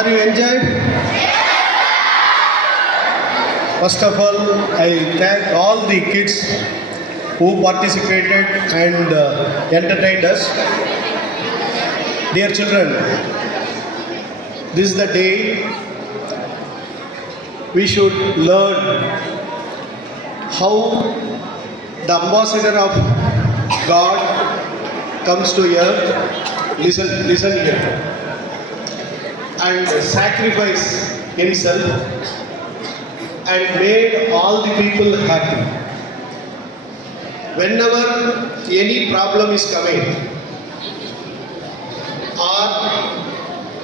Are you enjoyed? First of all, I thank all the kids who participated and entertained us. Dear children, this is the day we should learn how the ambassador of God comes to earth. Listen here. And sacrifice himself and made all the people happy. Whenever any problem is coming or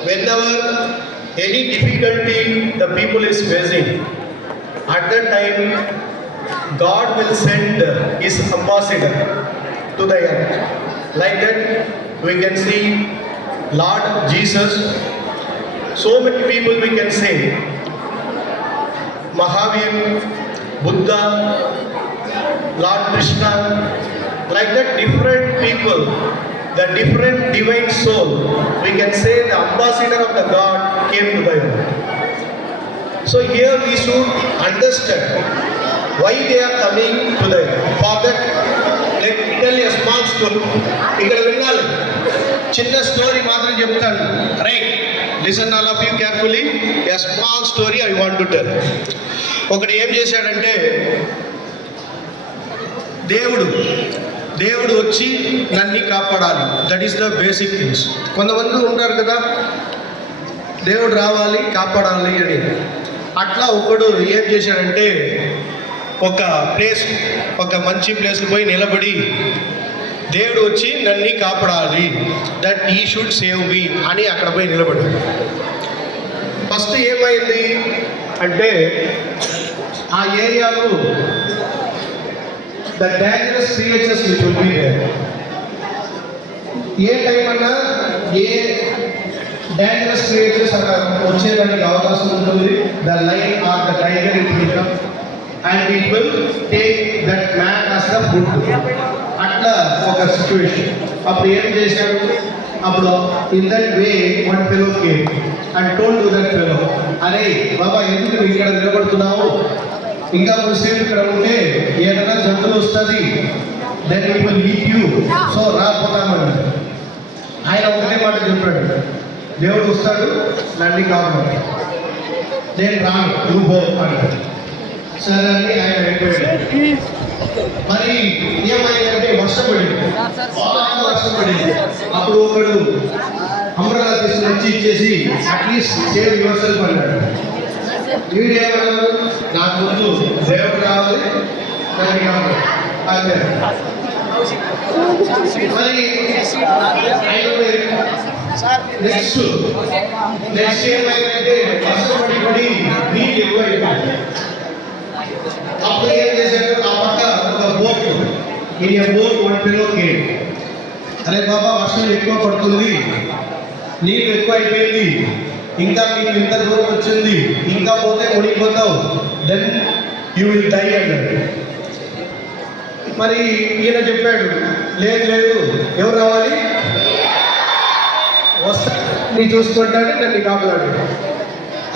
whenever any difficulty the people is facing, at that time God will send his ambassador to the earth. Like that we can see Lord Jesus. So many people we can say Mahavir, Buddha, Lord Krishna, like that different people, the different divine soul, we can say the ambassador of the God came to the earth. So here we should understand why they are coming to the earth. For that, let me tell you a small story. ఇక్కడ వినాలి, చిన్న స్టోరీ మాత్రం చెప్తాను. Right, listen all of you carefully. A small story I want to tell. ఒకడు ఏం చేశాడంటే, దేవుడు వచ్చి నన్ను కాపాడాలి. That is the basic things. కొంతమంది ఉంటారు కదా, దేవుడు రావాలి కాపాడాలి అని. అట్లా ఒకడు ఏం చేశాడంటే, ఒక మంచి ప్లేస్కి పోయి నిలబడి దేవుడు వచ్చి నన్ను కాపాడాలి, దట్ ఈ షుడ్ సేవ్ మీ అని అక్కడ పోయి నిలబడ్డాడు. ఫస్ట్ ఏమైంది అంటే, ఆ ఏరియాలో the dangerous creatures which will be there. ఏ టైం అన్నా ఏ డేంజరస్ క్రియేచర్స్ అక్కడ వచ్చేదానికి అవకాశం ఉంటుంది. The lion or the tiger it will come and it will take that man as the food. అట్లా ఒక సిచ్యువేషన్. అప్పుడు ఏం చేశాడు, అప్పుడు in that way one fellow came and told to that fellow, అరే బాబా ఎందుకు నువ్వు ఇక్కడ నిలబడుతున్నావు, ఇంకా కొంచెంసేపు ఇక్కడ ఉంటే ఏదైనా జంతువు వస్తుంది, then it will eat you, so రాపోతామని. ఆయన ఒకటే మాట చెప్పాడు, దేవుడు వస్తాడు నన్ను కావాలి, నేను రాను నువ్వు పో అంటాడు. సరే అని ఆయన వెళ్ళిపోయాడు. మరి ఏమైందంటే వర్షం పడింది. అప్పుడు ఒకడు అంబ్రెల్లా తీసుకుని వచ్చి ఇచ్చేసి అట్లీస్ట్ సేవ్ యువర్ సెల్ఫ్ అన్నాడు. వీడు ఏమన్నాడు, నాకు ముందు దేవుడు కావాలి నన్ను కావాలి అన్నారు. మరి నెక్స్ట్ ఏమైందంటే వర్షం పడి నీళ్ళు ఎక్కువైపోయింది. అప్పుడు ఏం చేశాడు, ఆ పక్క ఒక బోట్, ఈ బోట్ వన్ ఫెలో కేమ్. అరే బాబా వర్షం ఎక్కువ పడుతుంది, నీళ్ళు ఎక్కువ అయిపోయింది, ఇంకా నీకు ఇంత దూరం వచ్చింది, ఇంకా పోతే మునిగిపోతావు, దెన్ యూ విల్ డై అన్నాడు. మరి ఈయన చెప్పాడు, లేదు ఎవరు రావాలి, వస్తా నీ చూసుకుంటాడు నన్ను కాపాడు.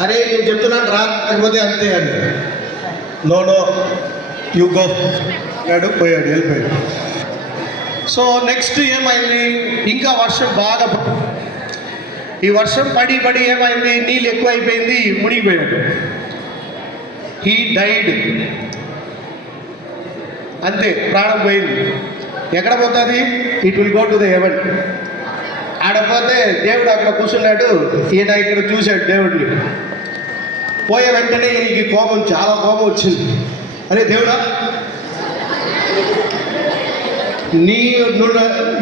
అరే నేను చెప్తున్నాను రా, లేకపోతే అంతే అని. నో యూ గో అన్నాడు. వెళ్ళిపోయాడు. సో నెక్స్ట్ ఏమైంది, ఇంకా వర్షం బాగా, ఈ వర్షం పడి ఏమైంది, నీళ్ళు ఎక్కువ అయిపోయింది, మునిగిపోయాడు. హీ డైడ్, అంతే ప్రాణం పోయింది. ఎక్కడ పోతుంది, it will go to the heaven. ఆడపోతే దేవుడు అక్కడ కూర్చున్నాడు. ఈయన ఇక్కడ చూశాడు దేవుడిని. పోయే వెంటనే ఈయనకి చాలా కోపం వచ్చింది. అరే దేవుడా,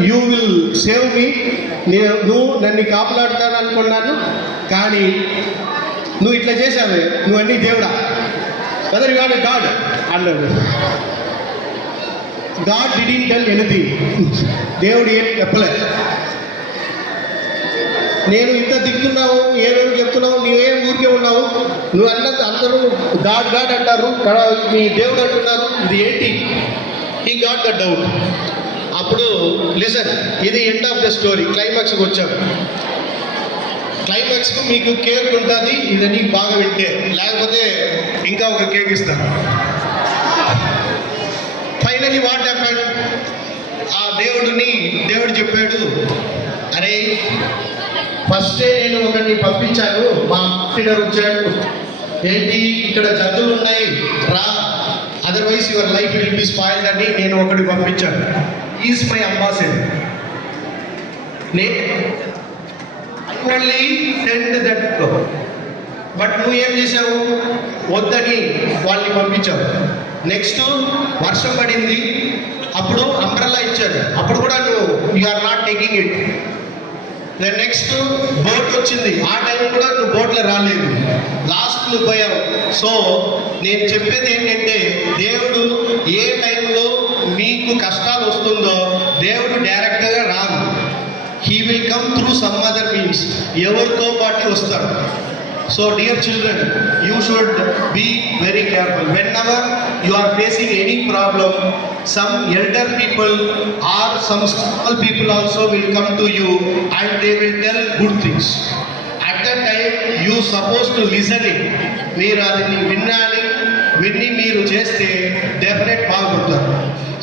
యూ విల్ సేవ్ మీ, నువ్వు నన్ను కాపాడుతాను అనుకున్నాను, కానీ నువ్వు ఇట్లా చేసావే, నువ్వు అన్నీ దేవుడా, whether you are a god అన్నాడు. God didn't tell anything. దేవుడు ఏం చెప్పలేదు. నేను ఇంత దిక్కున్నావు, ఏమేమి చెప్తున్నావు, నీవేం ఊరికే ఉన్నావు, నువ్వు అన్నది అందరూ గాడ్ అంటారు, మీ దేవుడు అంటున్నారు, ఇది ఏంటి? He got the doubt. అప్పుడు లిసన్, ఇది ఎండ్ ఆఫ్ ద స్టోరీ, క్లైమాక్స్కి వచ్చాము. క్లైమాక్స్కు మీకు కేక్ ఉంటుంది, ఇదని బాగా వింటే, లేకపోతే ఇంకా ఒక కేక్ ఇస్తాను. ఫైనలీ వాట్ హ్యాపెండ్, ఆ దేవుడు చెప్పాడు, అరే ఫస్టే నేను ఒకరిని పంపించాను, మా లీడర్ వచ్చాడు, ఏంటి ఇక్కడ జగ్గులు ఉన్నాయి రా, otherwise your life will be spoiled అని నేను ఒకటి పంపించాను. Is my ambassador. నేను ఓన్లీ సెండ్ దట్, బట్ నువ్వు ఏం చేసావు, వద్దని వాళ్ళని పంపించావు. నెక్స్ట్ వర్షం పడింది, అప్పుడు అంబ్రెల్లా ఇచ్చాడు, అప్పుడు కూడా నువ్వు you are not taking it. Then next boat వచ్చింది, ఆ టైం కూడా నువ్వు బోట్లో రాలేదు, లాస్ట్ నువ్వు పోయావు. సో నేను చెప్పేది ఏంటంటే, దేవుడు ఏ టైంలో మీకు కష్టాలు వస్తుందో దేవుడు డైరెక్ట్గా రాదు. He will come through some other means, ఎవరితో పాటు వస్తాడు. So dear children, you should be very careful. Whenever you are facing any problem, some elder people or some small people also will come to you and they will tell good things. At that time, you supposed to listen it. మీరు అది విని మీరు చేస్తే డెఫినెట్ బాగుంటారు.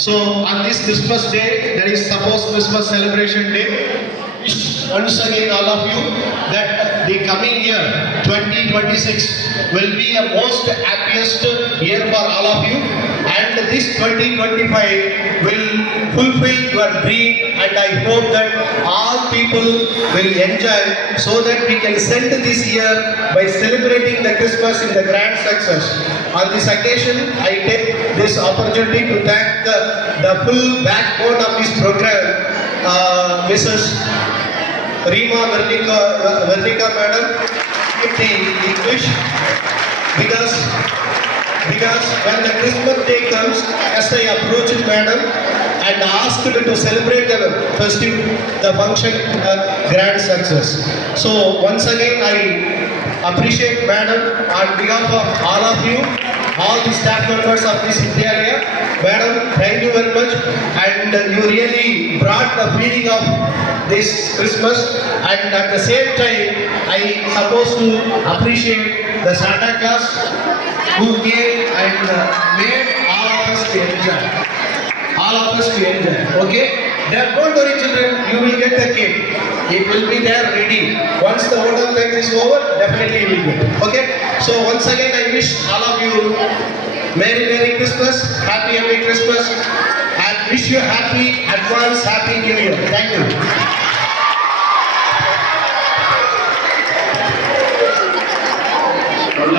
So on this Christmas day, that is suppose Christmas celebration day, once again all of you that the coming year 2026 will be a most happiest year for all of you, and this 2025 will fulfill your dream, and I hope that all people will enjoy, so that we can send this year by celebrating the Christmas in the grand success. On this occasion, I take this opportunity to thank the full backbone of this program, Mrs. Rima Vernika madam, the English, because when the Christmas day comes, as I approached madam and asked to celebrate the festive, the function grand success. So once again I appreciate madam on behalf of all of you, all the staff members of this Vidyalaya. Madam, thank you very much, and you really brought the feeling of this Christmas, and at the same time I supposed to appreciate the Santa Claus who came and made all of us to enjoy. Okay, don't worry children, you will get the cake, it will be there ready. Once the order time is over, definitely you will get. Okay, so once again I wish all of you Merry Christmas, Happy Christmas, and wish you happy advance Happy New Year. Thank you.